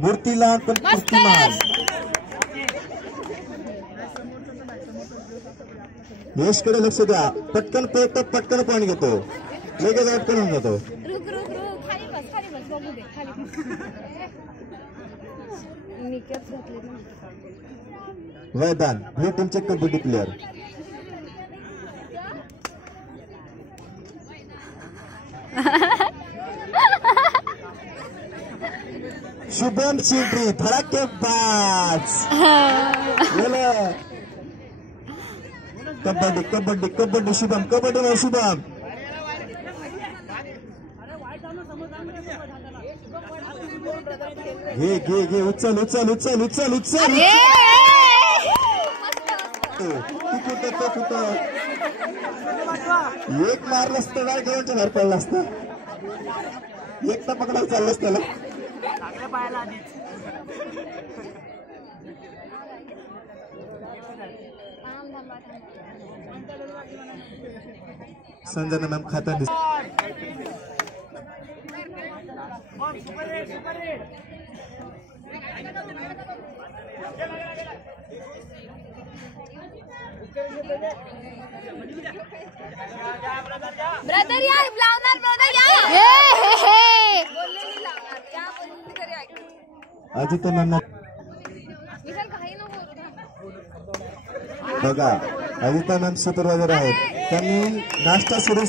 मूर्ती लहान पण मूर्तिमान. यशकडे लक्ष द्या. पटकन पळतो, पटकन पॉईंट घेतो, लगेच आउट करून जातो. वैदान ब्लू टीमचे कबड्डी प्लेयर. शुभम शिंपी धडाकेबाज. कबड्डी कबड्डी कबड्डी शुभम, कबड्डी में शुभम. घे घे घे, उचल उचल उचल उचल उचल. कुठं तो कुठं एक मारलं असतं काय घेऊनच्या बाहेर पडलं असतं. एक तर पकडायला चाललंच त्याला. संजना मॅम खाता दिसत. ब्रदर या लावणार, ब्रदर या. अजित मॅम बघा, अजित मॅम सुपरवायझर आहेत. त्यांनी नाश्ता सुरू